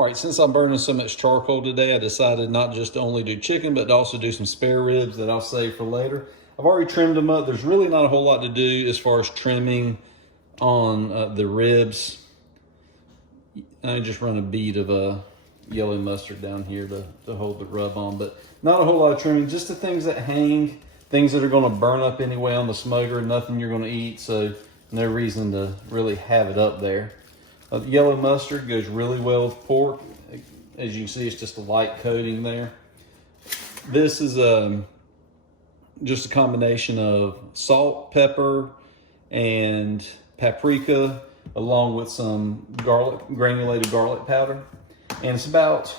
All right, since I'm burning so much charcoal today, I decided not just to only do chicken, but to also do some spare ribs that I'll save for later. I've already trimmed them up. There's really not a whole lot to do as far as trimming on the ribs. I just run a bead of yellow mustard down here to hold the rub on, but not a whole lot of trimming, just the things that hang, things that are gonna burn up anyway on the smoker, nothing you're gonna eat, so no reason to really have it up there. Yellow mustard goes really well with pork. As you can see, it's just a light coating there. This is just a combination of salt, pepper, and paprika, along with some granulated garlic powder. And it's about,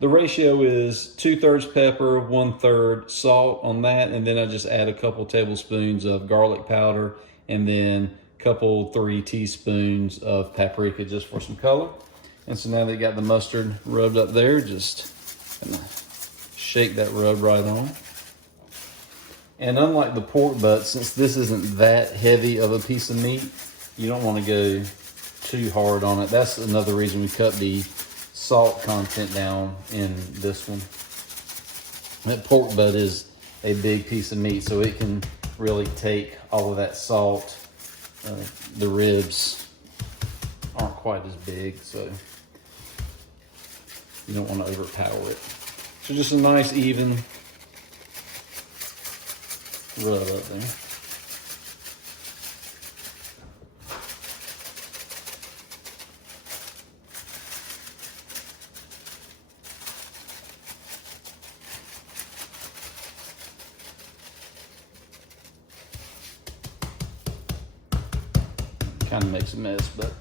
the ratio is 2/3 pepper, 1/3 salt on that. And then I just add a couple tablespoons of garlic powder, and then couple 3 teaspoons of paprika just for some color. And so now they got the mustard rubbed up there, just gonna shake that rub right on. And unlike the pork butt, since this isn't that heavy of a piece of meat, you don't want to go too hard on it. That's another reason we cut the salt content down in this one. That pork butt is a big piece of meat, so it can really take all of that salt. The ribs aren't quite as big, so you don't want to overpower it. So just a nice even rub up there. Kind of makes a mess, but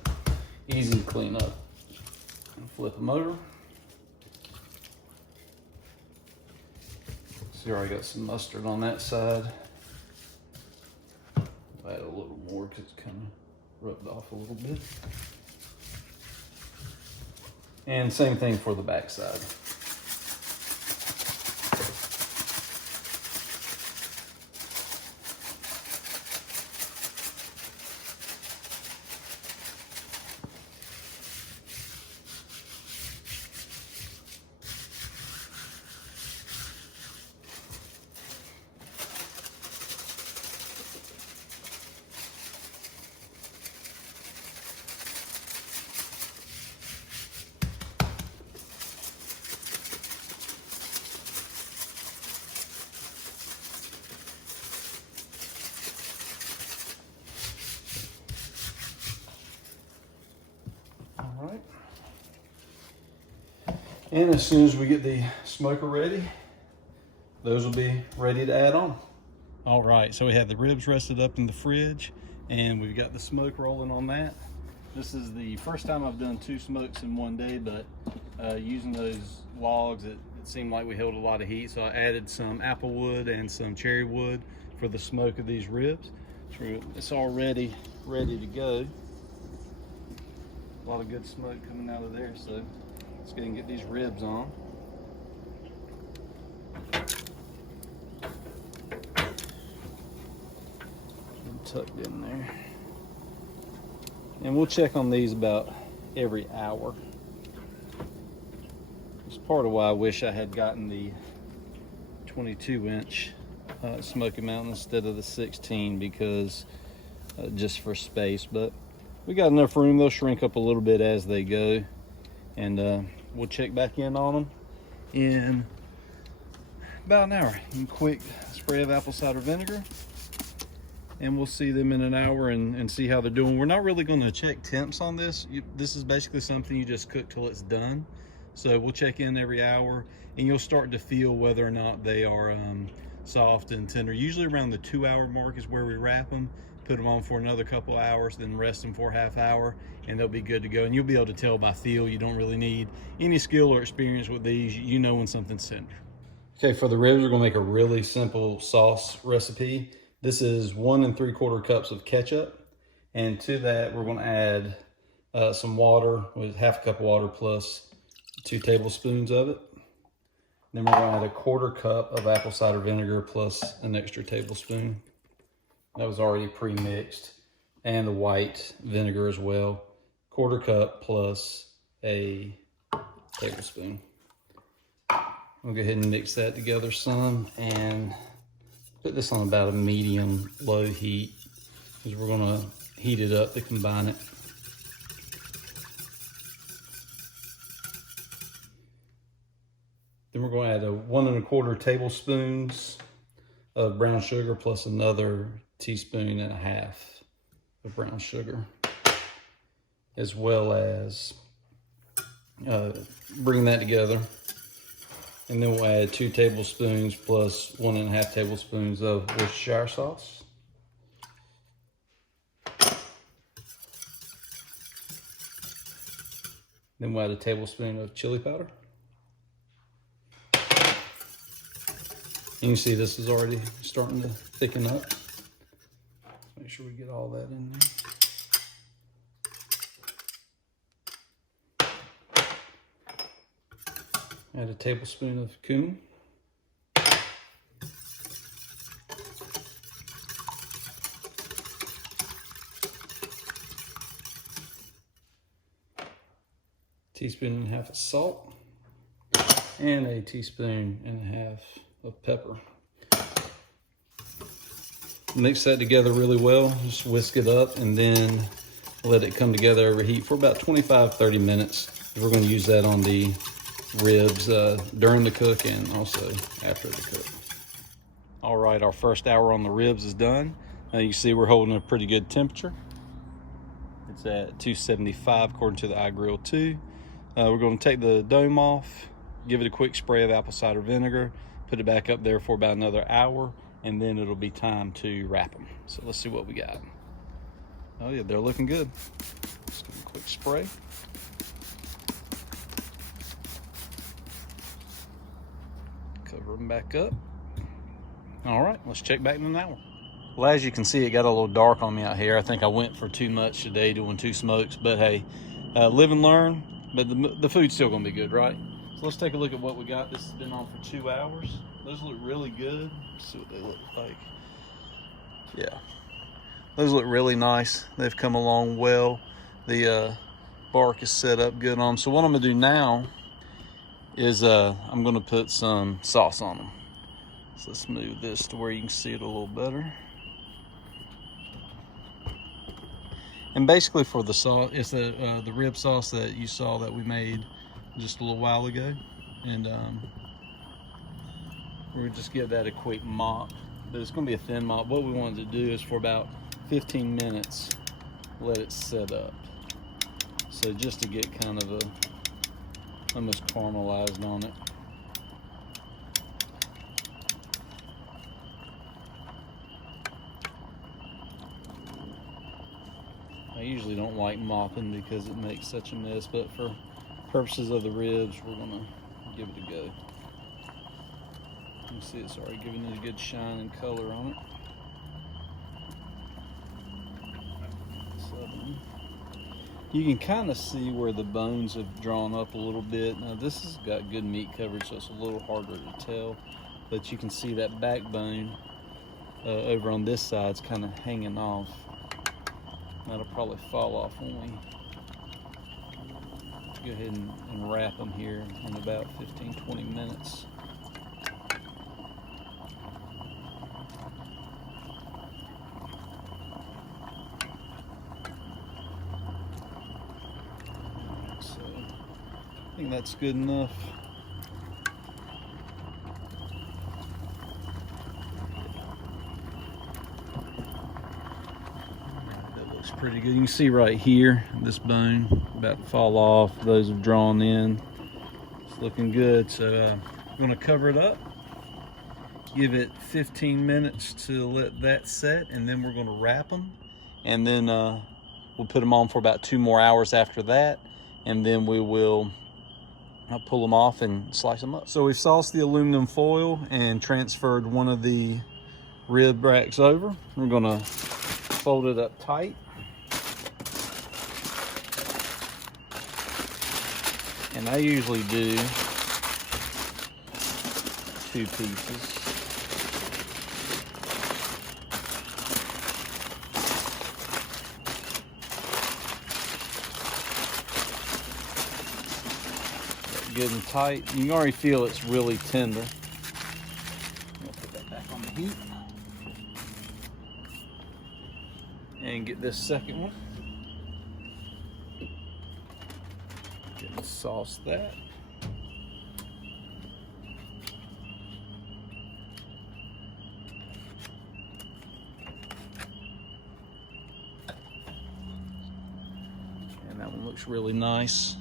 easy to clean up. Flip them over. See, I already got some mustard on that side. I'll add a little more because it's kind of rubbed off a little bit. And same thing for the back side. All right. And as soon as we get the smoker ready, those will be ready to add on. All right, so we have the ribs rested up in the fridge, and we've got the smoke rolling on that. This is the first time I've done 2 smokes in one day, but using those logs, it seemed like we held a lot of heat, so I added some apple wood and some cherry wood for the smoke of these ribs. So it's already ready to go. A lot of good smoke coming out of there, so let's go and get these ribs on. Tucked in there. And we'll check on these about every hour. It's part of why I wish I had gotten the 22-inch Smoky Mountain instead of the 16, because just for space. But we got enough room. They'll shrink up a little bit as they go, and we'll check back in on them in about an hour. And quick spray of apple cider vinegar, and we'll see them in an hour and see how they're doing. We're not really going to check temps on this. This is basically something you just cook till it's done. So we'll check in every hour, and you'll start to feel whether or not they are soft and tender. Usually around the 2-hour mark is where we wrap them. Put them on for another couple hours, then rest them for a half hour, and they'll be good to go. And you'll be able to tell by feel. You don't really need any skill or experience with these. You know when something's tender. Okay, for the ribs, we're gonna make a really simple sauce recipe. This is 1 3/4 cups of ketchup. And to that, we're gonna add some water, with half a cup of water plus 2 tablespoons of it. Then we're gonna add a 1/4 cup of apple cider vinegar plus an extra tablespoon. That was already pre-mixed. And the white vinegar as well. 1/4 cup plus a tablespoon. I'll go ahead and mix that together some and put this on about a medium-low heat because we're gonna heat it up to combine it. Then we're going to add 1 1/4 tablespoons of brown sugar plus another 1.5 teaspoons of brown sugar, as well as bring that together. And then we'll add 2 tablespoons plus 1.5 tablespoons of Worcestershire sauce. Then we'll add a tablespoon of chili powder. You can see this is already starting to thicken up. Make sure we get all that in there. Add a tablespoon of cumin. Teaspoon and a half of salt. And a teaspoon and a half of pepper. Mix that together really well, just whisk it up and then let it come together over heat for about 25-30 minutes. We're going to use that on the ribs during the cook and also after the cook. All right, our first hour on the ribs is done. Now you can see we're holding a pretty good temperature. It's at 275 according to the iGrill 2. We're going to take the dome off, give it a quick spray of apple cider vinegar, put it back up there for about another hour, and then it'll be time to wrap them. So let's see what we got. Oh yeah, they're looking good. Just give them a quick spray. Cover them back up. All right, let's check back in an hour. Well, as you can see, it got a little dark on me out here. I think I went for too much today doing 2 smokes, but hey, live and learn. But the food's still gonna be good, right? So let's take a look at what we got. This has been on for 2 hours. Those look really good. Let's see what they look like. Yeah, those look really nice. They've come along well. The bark is set up good on them. So what I'm gonna do now is I'm gonna put some sauce on them. So let's move this to where you can see it a little better. And basically for the sauce, it's the rib sauce that you saw that we made just a little while ago. And we'll just give that a quick mop. But it's gonna be a thin mop. What we wanted to do is for about 15 minutes, let it set up. So just to get kind of almost caramelized on it. I usually don't like mopping because it makes such a mess, but for purposes of the ribs, we're gonna give it a go. You can see it's already giving it a good shine and color on it. You can kind of see where the bones have drawn up a little bit. Now this has got good meat coverage, so it's a little harder to tell, but you can see that backbone over on this side is kind of hanging off. That'll probably fall off when we go ahead and wrap them here in about 15-20 minutes. So I think that's good enough. Pretty good. You can see right here, this bone about to fall off. Those have drawn in. It's looking good. So we're going to cover it up, give it 15 minutes to let that set, and then we're going to wrap them. And then we'll put them on for about 2 more hours after that, and then we will pull them off and slice them up. So we've sauced the aluminum foil and transferred one of the rib racks over. We're going to fold it up tight. And I usually do 2 pieces. good and tight. You can already feel it's really tender. I'm gonna put that back on the heat. And get this second one. Get sauce that. And that one looks really nice.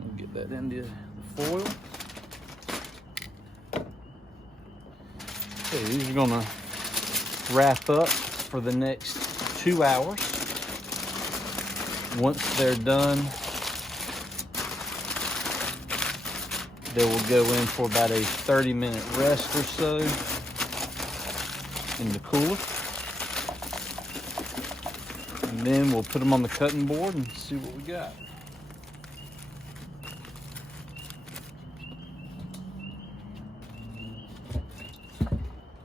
We'll get that into the foil. Okay, these are gonna wrap up for the next 2 hours. Once they're done, they will go in for about a 30-minute rest or so in the cooler. And then we'll put them on the cutting board and see what we got.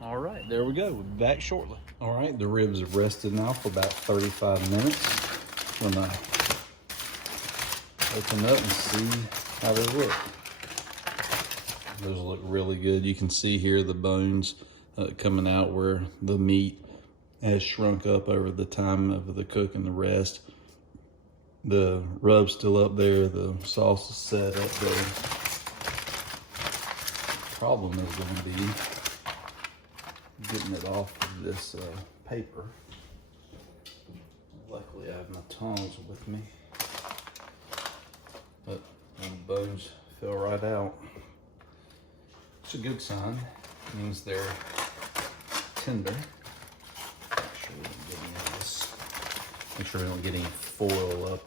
All right, there we go. We'll be back shortly. All right, the ribs have rested now for about 35 minutes. I'm gonna open up and see how they look. Those look really good. You can see here the bones coming out where the meat has shrunk up over the time of the cook and the rest. The rub's still up there. The sauce is set up there. Problem is going to be getting it off of this paper. Luckily I have my tongs with me, but the bones fell right out. It's a good sign. It means they're tender. Make sure we don't get any foil up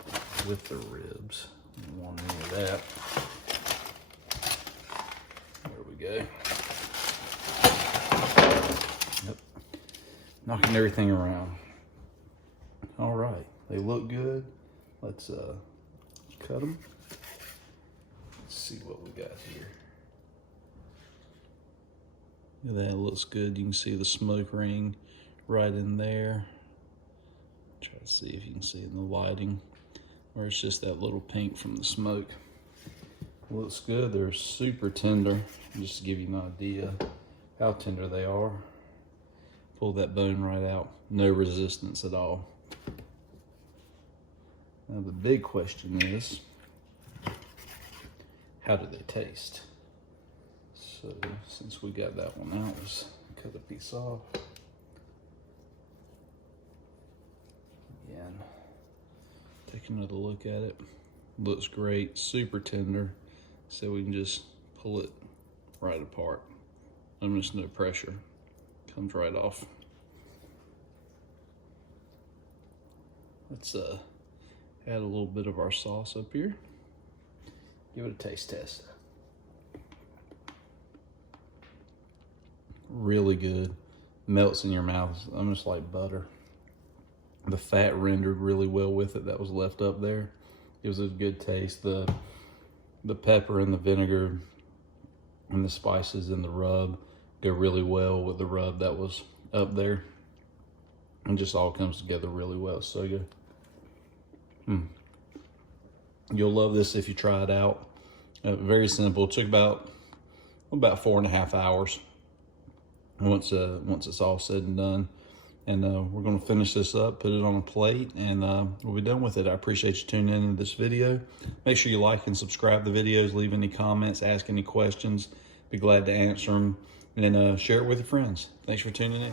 with the ribs. Don't want any of that. There we go. Yep. Knocking everything around. All right, they look good. Let's cut them. Let's see what we got here. Look at that, it looks good. You can see the smoke ring right in there. Try to see if you can see in the lighting, where it's just that little pink from the smoke. Looks good. They're super tender. Just to give you an idea how tender they are. Pull that bone right out. No resistance at all. Now the big question is, how do they taste? So since we got that one out, let's cut a piece off. Again, take another look at it. Looks great, super tender. So we can just pull it right apart. Almost no pressure. Comes right off. Let's add a little bit of our sauce up here. Give it a taste test. Really good. Melts in your mouth, almost like butter. The fat rendered really well with it that was left up there. It was a good taste. The pepper and the vinegar and the spices and the rub go really well with the rub that was up there. And just all comes together really well. So good. You'll love this if you try it out. Very simple. It took about 4.5 hours once it's all said and done. And we're going to finish this up, put it on a plate, and we'll be done with it. I appreciate you tuning in to this video. Make sure you like and subscribe the videos, leave any comments, ask any questions. Be glad to answer them, and share it with your friends. Thanks for tuning in.